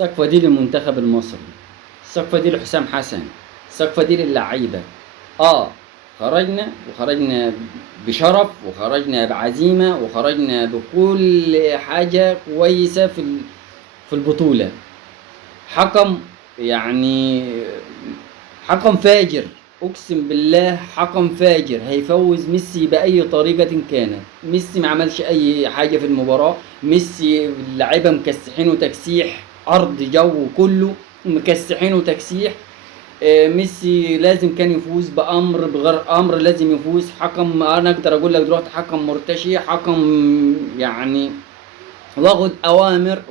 الصفقة دي للمنتخب المصري، الصفقة دي لحسام حسن، الصفقة دي للعيبة. اه وخرجنا بشرف، وخرجنا بعزيمة، وخرجنا بكل حاجة كويسة في البطولة. حكم يعني حكم فاجر، اقسم بالله حكم فاجر هيفوز ميسي باي طريقه كانت. ميسي ما عملش اي حاجه في المباراه، ميسي اللعيبه مكسحينه تكسيح ارض جو كله، مكسحينه تكسيح. ميسي لازم كان يفوز بامر بغير امر، لازم يفوز. حكم انا اقدر اقول لك دلوقتي حكم مرتشي، حكم يعني واخد اوامر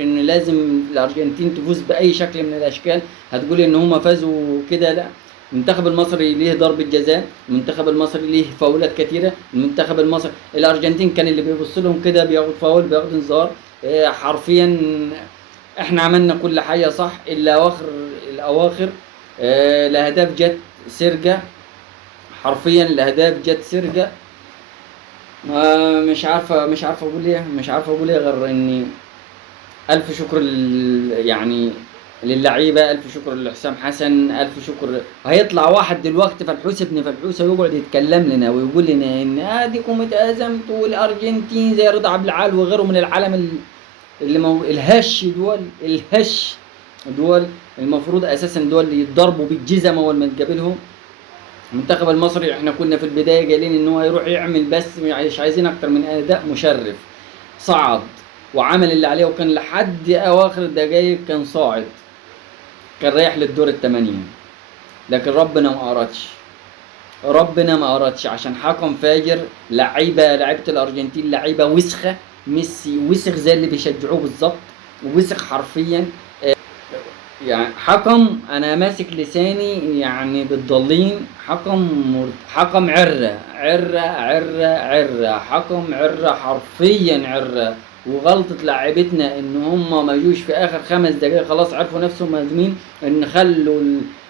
ان لازم الارجنتين تفوز باي شكل من الاشكال. هتقولي ان هم فازوا كده؟ لا. المنتخب المصري ليه ضربة جزاء، المنتخب المصري ليه فاولات كتيرة، المنتخب المصري الارجنتين كان اللي بيبص لهم كده بياخد فاول بياخد انذار. حرفيا احنا عملنا كل حاجة صح الا الاواخر. الاهداف جت سرقة، حرفيا الاهداف جت سرقة. مش عارف اقول ايه، مش عارف اقول ايه غير اني الف شكر يعني للعيبه، الف شكر لحسام حسن، الف شكر. هيطلع واحد دلوقتي فلحوس ابن فلحوسه يقعد يتكلم لنا ويقول لنا ان اديكم اتأزمتوا والارجنتين زي رضا عبد العال وغيره من العالم الهش دول المفروض اساسا دول اللي يتضربوا بالجزم اول ما تقابلهم. المنتخب المصري احنا كنا في البدايه قايلين ان هو هيروح يعمل، بس مش عايزين اكتر من اداء مشرف. صعد وعمل اللي عليه، وكان لحد اواخر الدقايق كان صاعد، كان رايح للدور الثمانين. لكن ربنا ما أردش عشان حكم فاجر. لعيبة الأرجنتين لعيبة وسخة، ميسي وسخ زي اللي بيشجعوه بالظبط، وسخ حرفيا. يعني حكم انا ماسك لساني يعني بالضالين. حكم عرة حكم عرة حرفيا عرة. وغلطة لاعبتنا ان هم ما يجوش في اخر 5 دقايق خلاص عرفوا نفسهم مهزومين، ان خلوا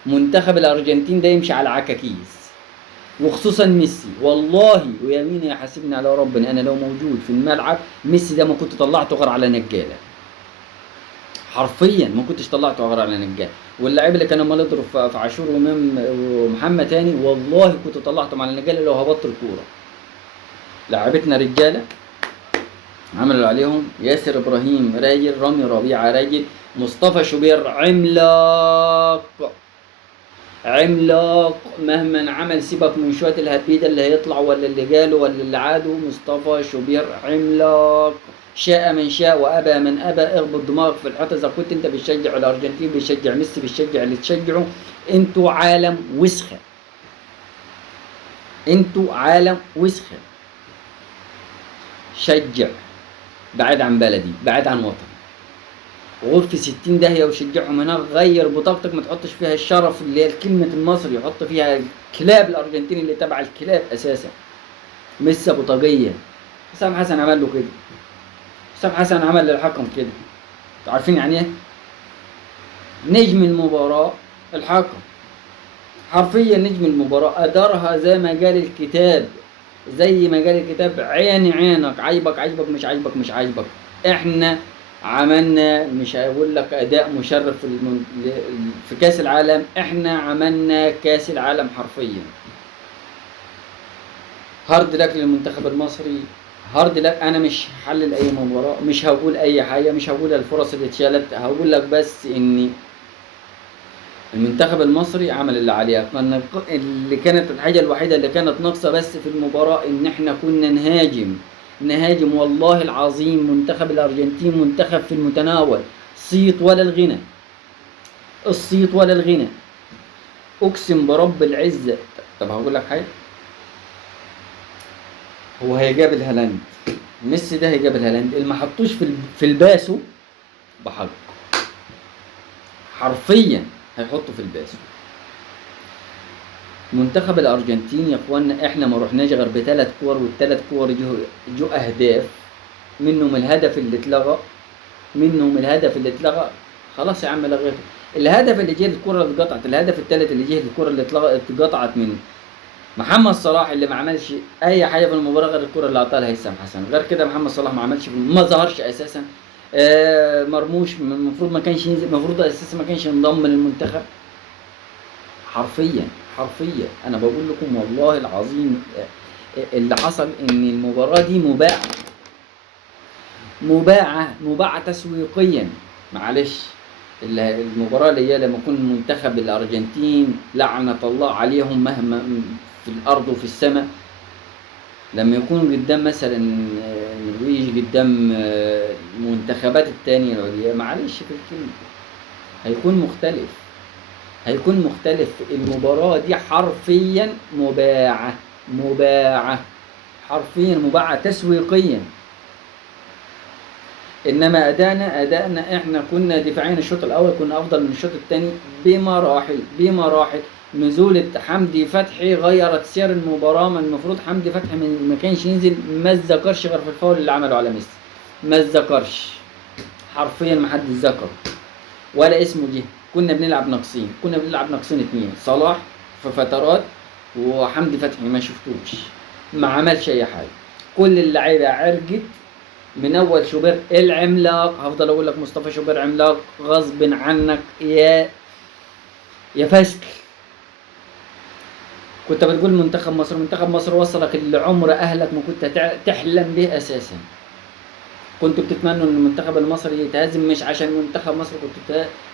المنتخب الارجنتين ده يمشي على عكاكيز، وخصوصا ميسي. والله ويميني يا حاسبني على ربنا انا لو موجود في الملعب ميسي ده ما كنت طلعته غير على نجاله. حرفيا ما كنتش طلعته غير على نجاح. واللاعب اللي كان امال يضرب في عاشور ومحمد تاني، والله كنت طلعتهم على النجاله لو هبطت الكوره. لعبتنا رجاله، عملوا اللي عليهم. ياسر ابراهيم راجل، رامي ربيعه راجل، مصطفى شوبير عملاق مهما عمل. سيبك من شويه الهبيده اللي هيطلع ولا اللي قاله ولا اللي عاده، مصطفى شوبير عملاق. شاء من شاء وابى من ابى. اخبط دماغك في الحيطه اذا كنت انت بتشجع الارجنتين، بتشجع ميسي، بتشجع اللي تشجعه. انتوا عالم وسخه، انتوا عالم وسخه. شجع، بعيد عن بلدي، بعيد عن وطني، غرفة 60 داهية وشجعهم هناك. غير بطاقتك، ما تحطش فيها الشرف اللي هي كلمة المصري، يحط فيها الكلاب الأرجنتين اللي تبع الكلاب أساسا. ميسي بطاقية. حسام حسن عمل له كده، حسام حسن عمل للحكم كده. عارفين يعني ايه؟ نجم المباراة الحكم، حرفيا نجم المباراة أدارها زي ما قال الكتاب، زي ما قال الكتاب. عيني عينك، عيبك عيبك، مش عيبك مش عيبك. احنا عملنا، مش هقول لك اداء مشرف في كاس العالم، احنا عملنا كاس العالم حرفيا. هارد لك للمنتخب المصري، هارد لك. انا مش هحلل اي مباراة، مش هقول اي حاجة، مش هقول الفرص اللي اتشالت، هقول لك بس ان المنتخب المصري عمل اللي عليه. اللي كانت الحاجة الوحيدة اللي كانت ناقصة بس في المباراة ان احنا كنا نهاجم. والله العظيم منتخب الارجنتين منتخب في المتناول، صيت ولا الغنى، الصيت ولا الغنى. اقسم برب العزة. طب هقول لك حاجة، هو هيقابل هالاند، ميسي ده هيقابل هالاند اللي ما حطوش في الباسو بحق. حرفيا هيحطوا في الباسو. منتخب الارجنتين يا اخوانا احنا ما رحناش غير ب3 كور، وال3 كور جو اهداف. منهم الهدف اللي اتلغى. خلاص يا عم لغيته. الهدف اللي جه الكره اللي اتقطعت، الهدف الثالث اللي جه الكره اللي اتقطعت من محمد صلاح، اللي ما عملش اي حاجه في المباراه غير الكره اللي عطاها هيثم حسن. غير كده محمد صلاح ما عملش، ما ظهرش اساسا. مرموش المفروض ما كانش ينزل، المفروض اساسا ما كانش ينضم للمنتخب. حرفيا حرفيا انا بقول لكم والله العظيم اللي حصل ان المباراة دي مباعة تسويقيا. معلش، المباراة اللي هي لما يكون منتخب الأرجنتين لعنة الله عليهم مهما في الأرض وفي السماء، لما يكون قدام مثلا النرويج، قدام المنتخبات التانية العليا، معلش في الكلمة هيكون مختلف. المباراة دي حرفيا مباعة حرفيا مباعة تسويقيا. انما ادائنا احنا كنا دفاعيا الشوط الاول كنا افضل من الشوط الثاني بمراحل. نزولة حمدي فتحي غيرت سير المباراة. من المفروض حمدي فتحي ما كانش ينزل، ما اتذكرش غير في الفاول اللي عمله على ميسي، ما اتذكرش حرفيا، ما حد اتذكر ولا اسمه جه. كنا بنلعب ناقصين 2 صلاح في فترات، وحمدي فتحي ما شفتوش، ما عملش اي حاجة. كل اللعيبة عرجت من اول شوبير العملاق. هفضل اقول لك مصطفى شوبير عملاق غصب عنك يا فاشل. كنت بتقول منتخب مصر وصلك اللي عمر اهلك ما كنت تحلم به اساسا. كنتوا بتتمنوا ان المنتخب المصري يتهزم، مش عشان منتخب مصر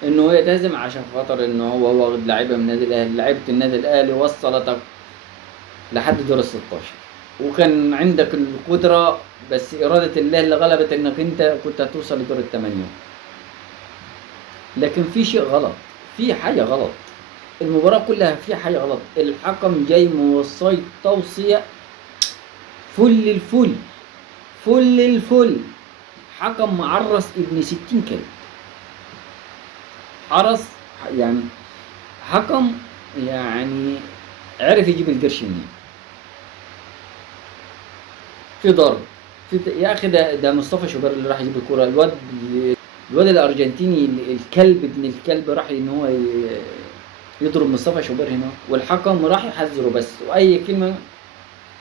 انه هو يتهزم، عشان خاطر ان هو واخد لعيبه من النادي الاهلي. لعيبه النادي الاهلي وصلتك لحد دور ال16، وكان عندك القدره، بس إرادة الله اللي غلبت إنك أنت كنت هتوصل لدور الثمانية. لكن في شيء غلط، في حاجة غلط، المباراة كلها في حاجة غلط. الحكم جاي موصي توصية فل الفل. حكم معرس ابن 60 كلب. حرس يعني، حكم يعني عرف يجيب القرش منين. في ضرب يا اخي، ده مصطفى شوبير اللي راح يجيب الكرة. الواد الارجنتيني الكلب ابن الكلب راح ان هو يضرب مصطفى شوبير هنا، والحكم راح يحذره بس، واي كلمه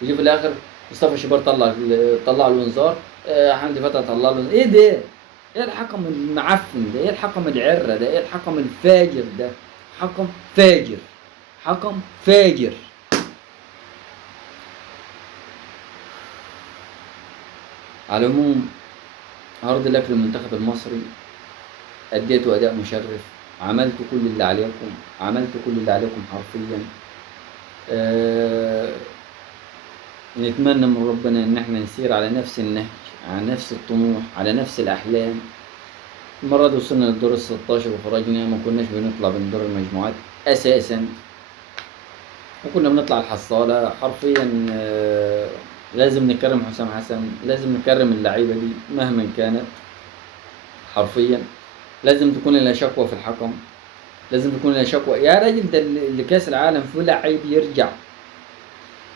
يجي في الاخر مصطفى شوبير طلع له انذار. حمدي فتحي طلع له ايه ده؟ ايه الحكم المعفن ده؟ ايه الحكم العره ده؟ ايه الحكم الفاجر ده؟ حكم فاجر. على العموم هارد لك للمنتخب المصري، أديتوا أداء مشرف، عملتوا كل اللي عليكم حرفيا. نتمنى من ربنا إن احنا نسير على نفس النهج، على نفس الطموح، على نفس الأحلام. المرة دي وصلنا للدور ال16 وخرجنا، ما كناش بنطلع من دور المجموعات أساسا، وكنا بنطلع الحصالة حرفيا. لازم نكرم حسام حسن، لازم نكرم اللعيبة دي مهما كانت حرفيا. لازم تكون لنا شكوى في الحكم، لازم تكون لنا شكوى. يا راجل ده اللي كاس العالم في لعيب يرجع،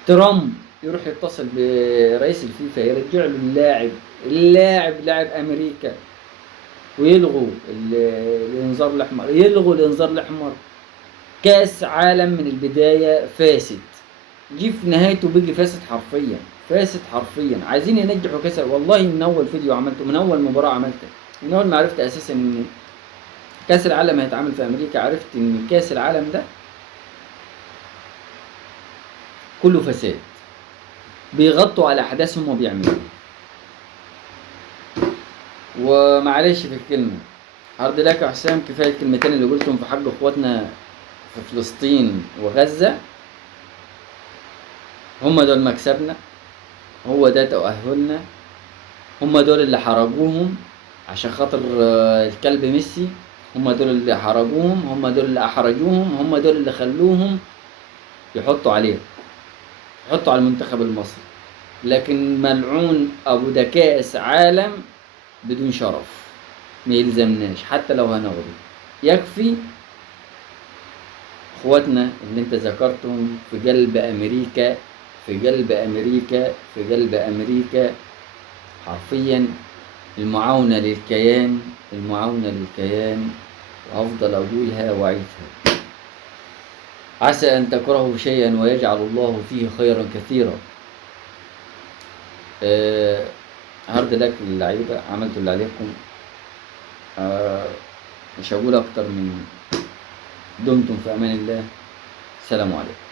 ترامب يروح يتصل برئيس الفيفا يرجع له لاعب امريكا، ويلغوا الانذار الاحمر. كاس عالم من البدايه فاسد، جه في نهايته بيجي فاسد حرفيا. عايزين ينجحوا كاس. والله من اول فيديو عملته، من اول مباراه عملته، من اول ما عرفت اساسا ان كاس العالم هيتعمل في امريكا، عرفت ان كاس العالم ده كله فساد، بيغطوا على احداث هم بيعملوها. ومعلش في الكلمه، عرض لك يا حسام، كفايه الكلمتين اللي قلتهم في حق اخواتنا في فلسطين وغزه. هم دول مكسبنا، هو ده تأهلنا. هم دول اللي حرجوهم عشان خاطر الكلب ميسي. هم دول اللي حرجوهم، هم دول اللي احرجوهم، هم دول اللي خلوهم يحطوا عليه، يحطوا على المنتخب المصري. لكن ملعون ابو ده كاس عالم بدون شرف، ما يلزمناش حتى لو هناخده. يكفي اخواتنا اللي انت ذكرتهم في قلب امريكا حرفيا. المعاونة للكيان، وأفضل أقولها وأعيدها. عسى أن تكرهوا شيئا ويجعل الله فيه خيرا كثيرا. هارد لك للعيبة، عملتوا اللي عليكم. مش هقول أكتر من دمتم في أمان الله. السلام عليكم.